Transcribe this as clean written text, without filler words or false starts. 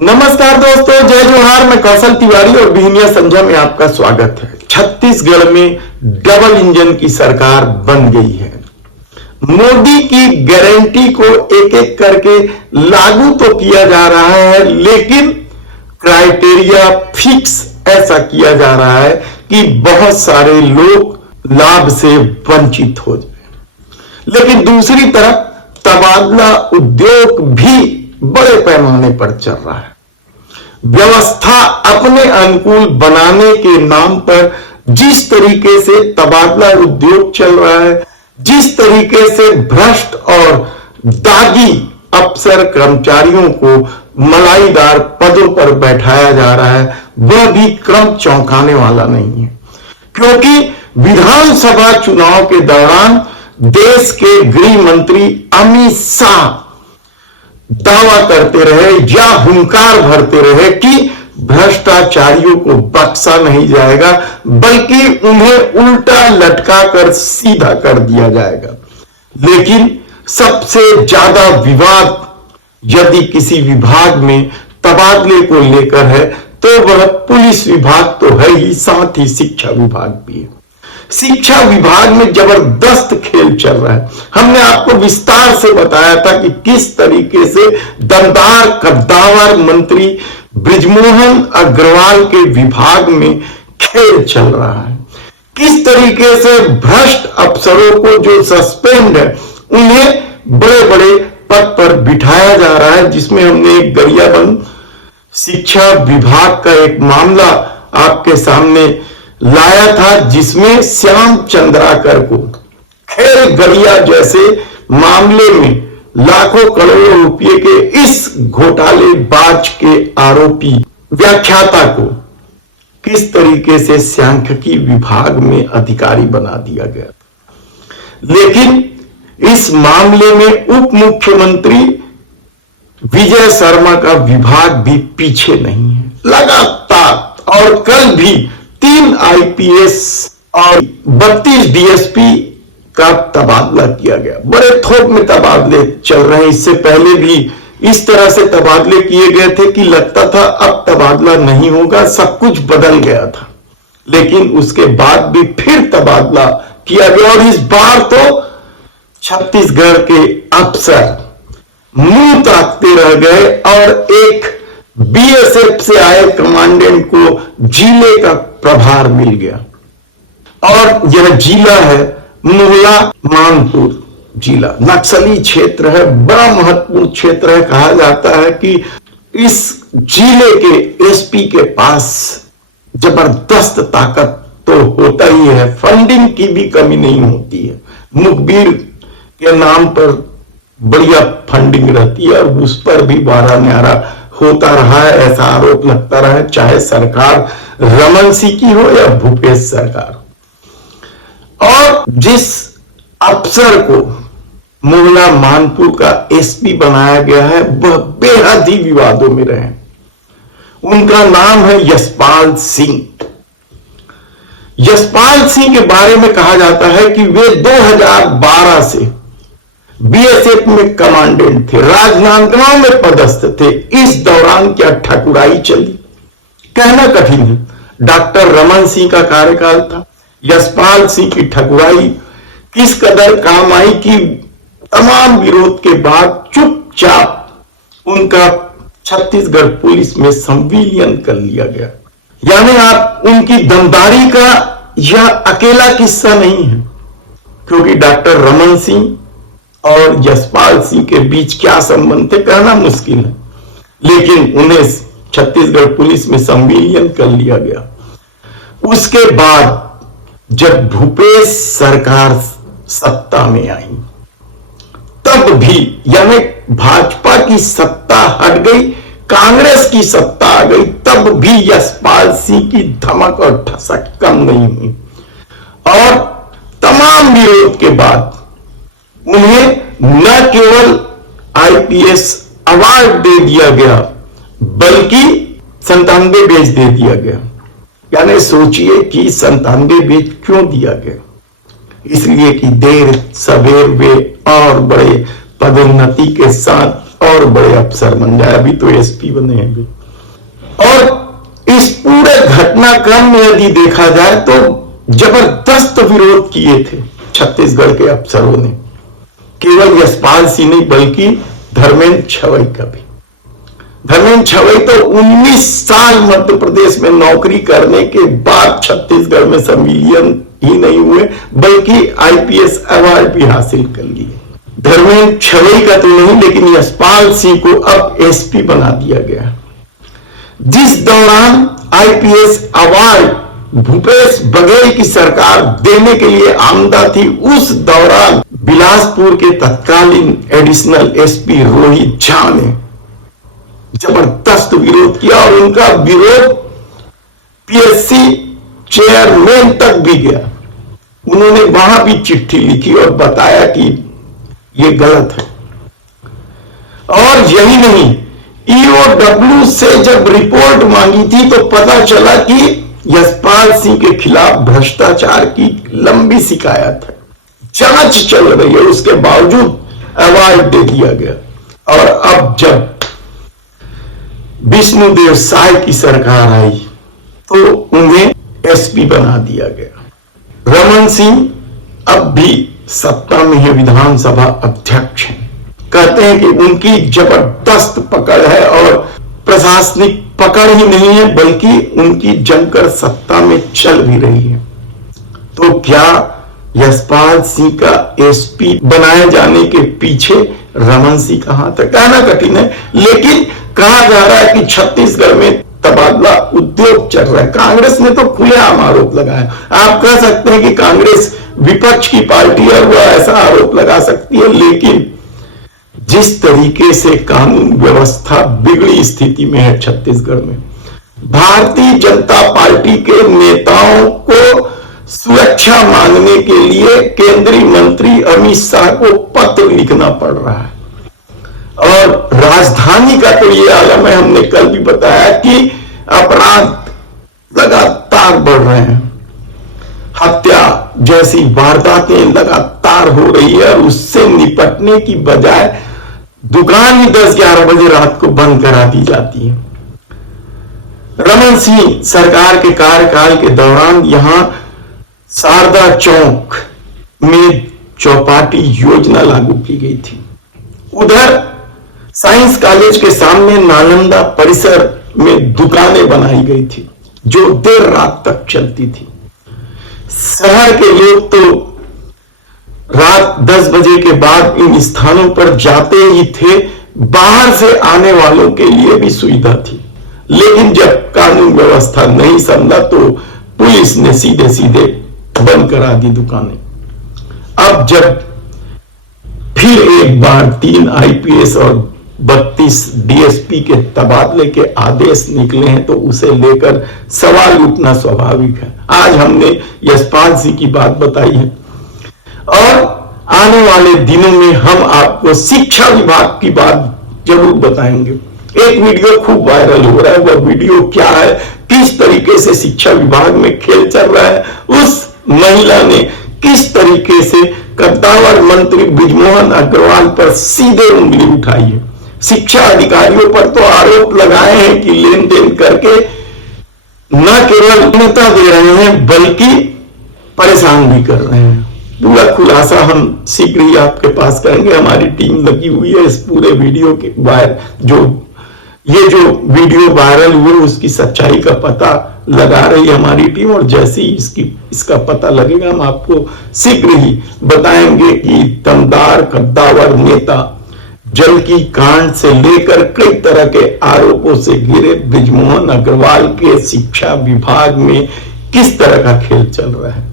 नमस्कार दोस्तों, जय जोहार। मैं कौशल तिवारी और बिहनिया संध्या में आपका स्वागत है। छत्तीसगढ़ में डबल इंजन की सरकार बन गई है। मोदी की गारंटी को एक एक करके लागू तो किया जा रहा है, लेकिन क्राइटेरिया फिक्स ऐसा किया जा रहा है कि बहुत सारे लोग लाभ से वंचित हो जाए। लेकिन दूसरी तरफ तबादला उद्योग भी बड़े पैमाने पर चल रहा है। व्यवस्था अपने अनुकूल बनाने के नाम पर जिस तरीके से तबादला उद्योग चल रहा है, जिस तरीके से भ्रष्ट और दागी अफसर कर्मचारियों को मलाईदार पदों पर बैठाया जा रहा है, वह भी क्रम चौंकाने वाला नहीं है। क्योंकि विधानसभा चुनाव के दौरान देश के गृह मंत्री अमित शाह दावा करते रहे या हुंकार भरते रहे कि भ्रष्टाचारियों को बख्शा नहीं जाएगा, बल्कि उन्हें उल्टा लटका कर सीधा कर दिया जाएगा। लेकिन सबसे ज्यादा विवाद यदि किसी विभाग में तबादले को लेकर है तो वह पुलिस विभाग तो है ही, साथ ही शिक्षा विभाग भी है। शिक्षा विभाग में जबरदस्त खेल चल रहा है। हमने आपको विस्तार से बताया था कि किस तरीके से दमदार कद्दावर मंत्री बृजमोहन अग्रवाल के विभाग में खेल चल रहा है। किस तरीके से भ्रष्ट अफसरों को जो सस्पेंड है उन्हें बड़े बड़े पद पर बिठाया जा रहा है, जिसमें हमने एक गरियाबंद शिक्षा विभाग का एक मामला आपके सामने लाया था, जिसमें श्याम चंद्राकर को खेल गरिया जैसे मामले में लाखों करोड़ों रुपए के इस घोटालेबाज के आरोपी व्याख्याता को किस तरीके से सांख्यिकी विभाग में अधिकारी बना दिया गया। लेकिन इस मामले में उप मुख्यमंत्री विजय शर्मा का विभाग भी पीछे नहीं है। लगातार और कल भी 3 आईपीएस और 32 डीएसपी का तबादला किया गया। बड़े थोक में तबादले चल रहे हैं। इससे पहले भी इस तरह से तबादले किए गए थे कि लगता था अब तबादला नहीं होगा, सब कुछ बदल गया था। लेकिन उसके बाद भी फिर तबादला किया गया और इस बार तो छत्तीसगढ़ के अफसर मुंह ताकते रह गए और एक बीएसएफ से आए कमांडेंट को जिले का प्रभार मिल गया। और यह जिला है मोहला मानपुर जिला। नक्सली क्षेत्र है, बड़ा महत्वपूर्ण क्षेत्र है। कहा जाता है कि इस जिले के एसपी के पास जबरदस्त ताकत तो होता ही है, फंडिंग की भी कमी नहीं होती है। मुखबिर के नाम पर बढ़िया फंडिंग रहती है और उस पर भी बारह न्यारा होता रहा है, ऐसा आरोप लगता रहा है, चाहे सरकार रमन सिंह की हो या भूपेश सरकार। और जिस अफसर को मोहला मानपुर का एसपी बनाया गया है वह बेहद ही विवादों में रहे। उनका नाम है यशपाल सिंह। यशपाल सिंह के बारे में कहा जाता है कि वे 2012 से बीएसएफ में कमांडेंट थे, राजनांदगांव में पदस्थ थे। इस दौरान क्या ठकुराई चली, कहना कठिन है। डॉक्टर रमन सिंह का कार्यकाल था, यशपाल सिंह की ठकुराई किस कदर काम आई कि तमाम विरोध के बाद चुपचाप उनका छत्तीसगढ़ पुलिस में संविलियन कर लिया गया। यानी आप उनकी दमदारी का यह अकेला किस्सा नहीं है, क्योंकि डॉक्टर रमन सिंह और यशपाल सिंह के बीच क्या संबंध थे कहना मुश्किल है, लेकिन उन्हें छत्तीसगढ़ पुलिस में संविलियन कर लिया गया। उसके बाद जब भूपेश सरकार सत्ता में आई तब भी, यानी भाजपा की सत्ता हट गई, कांग्रेस की सत्ता आ गई, तब भी यशपाल सिंह की धमक और ठसक कम नहीं हुई। और तमाम विरोध के बाद उन्हें न केवल आईपीएस अवार्ड दे दिया गया बल्कि 97 बेच दे दिया गया। यानी सोचिए कि 97 बेच क्यों दिया गया, इसलिए कि देर सवेर वे और बड़े पदोन्नति के साथ और बड़े अफसर बन जाए, अभी तो एसपी बने हैं भी। और इस पूरे घटनाक्रम में यदि देखा जाए तो जबरदस्त विरोध किए थे छत्तीसगढ़ के अफसरों ने, केवल यशपाल सिंह नहीं बल्कि धर्मेंद्र छवई का भी। धर्मेंद्र छवई तो 19 साल मध्य प्रदेश में नौकरी करने के बाद छत्तीसगढ़ में संविलियन ही नहीं हुए बल्कि आईपीएस अवार्ड भी हासिल कर लिए। धर्मेंद्र छवई का तो नहीं, लेकिन यशपाल सिंह को अब एसपी बना दिया गया। जिस दौरान आईपीएस अवार्ड भूपेश बघेल की सरकार देने के लिए आमदा थी, उस दौरान बिलासपुर के तत्कालीन एडिशनल एसपी रोहित झा ने जबरदस्त विरोध किया और उनका विरोध पीएससी चेयरमैन तक भी गया। उन्होंने वहां भी चिट्ठी लिखी और बताया कि यह गलत है। और यही नहीं, ईओडब्ल्यू से जब रिपोर्ट मांगी थी तो पता चला कि यशपाल सिंह के खिलाफ भ्रष्टाचार की लंबी शिकायत है, जांच चल रही है, उसके बावजूद अवार्ड दे दिया गया। और अब जब विष्णुदेव साय की सरकार आई तो उन्हें एसपी बना दिया गया। रमन सिंह अब भी सत्ता में है, विधानसभा अध्यक्ष हैं। कहते हैं कि उनकी जबरदस्त पकड़ है और प्रशासनिक पकड़ ही नहीं है बल्कि उनकी जमकर सत्ता में चल भी रही है। तो क्या यशपाल सिंह का एसपी बनाए जाने के पीछे रमन सिंह का हाथ है? कहना कठिन है, लेकिन कहा जा रहा है कि छत्तीसगढ़ में तबादला उद्योग चल रहा है। कांग्रेस ने तो खुलेआम आरोप लगाया। आप कह सकते हैं कि कांग्रेस विपक्ष की पार्टी है, वह ऐसा आरोप लगा सकती है, लेकिन जिस तरीके से कानून व्यवस्था बिगड़ी स्थिति में है छत्तीसगढ़ में, भारतीय जनता पार्टी के नेताओं को सुरक्षा मांगने के लिए केंद्रीय मंत्री अमित शाह को पत्र लिखना पड़ रहा है। और राजधानी का तो ये आलम है, हमने कल भी बताया कि अपराध लगातार बढ़ रहे हैं, हत्या जैसी वारदातें लगातार हो रही है और उससे निपटने की बजाय दुकान ही 10-11 बजे रात को बंद करा दी जाती है। रमन सिंह सरकार के कार्यकाल के दौरान यहां शारदा चौक में चौपाटी योजना लागू की गई थी। उधर साइंस कॉलेज के सामने नालंदा परिसर में दुकानें बनाई गई थी जो देर रात तक चलती थी। शहर के लोग तो रात 10 बजे के बाद इन स्थानों पर जाते ही थे, बाहर से आने वालों के लिए भी सुविधा थी। लेकिन जब कानून व्यवस्था नहीं समझा तो पुलिस ने सीधे सीधे बंद करा दी दुकानें। अब जब फिर एक बार 3 आईपीएस और 32 डीएसपी के तबादले के आदेश निकले हैं तो उसे लेकर सवाल उठना स्वाभाविक है। आज हमने यशपाल सिंह की बात बताई है और आने वाले दिनों में हम आपको शिक्षा विभाग की बात जरूर बताएंगे। एक वीडियो खूब वायरल हो रहा है, वह वीडियो क्या है, किस तरीके से शिक्षा विभाग में खेल चल रहा है, उस महिला ने किस तरीके से कद्दावर मंत्री बृजमोहन अग्रवाल पर सीधे उंगली उठाई है। शिक्षा अधिकारियों पर तो आरोप लगाए हैं कि लेन देन करके न केवल मान्यता दे रहे हैं बल्कि परेशान भी कर रहे हैं। पूरा खुलासा हम शीघ्र ही आपके पास करेंगे। हमारी टीम लगी हुई है इस पूरे वीडियो के जो वीडियो वायरल हुए उसकी सच्चाई का पता लगा रही है हमारी टीम, और जैसे ही इसका पता लगेगा हम आपको शीघ्र ही बताएंगे कि दमदार कद्दावर नेता जल की कांड से लेकर कई तरह के आरोपों से घिरे बृजमोहन अग्रवाल के शिक्षा विभाग में किस तरह का खेल चल रहा है।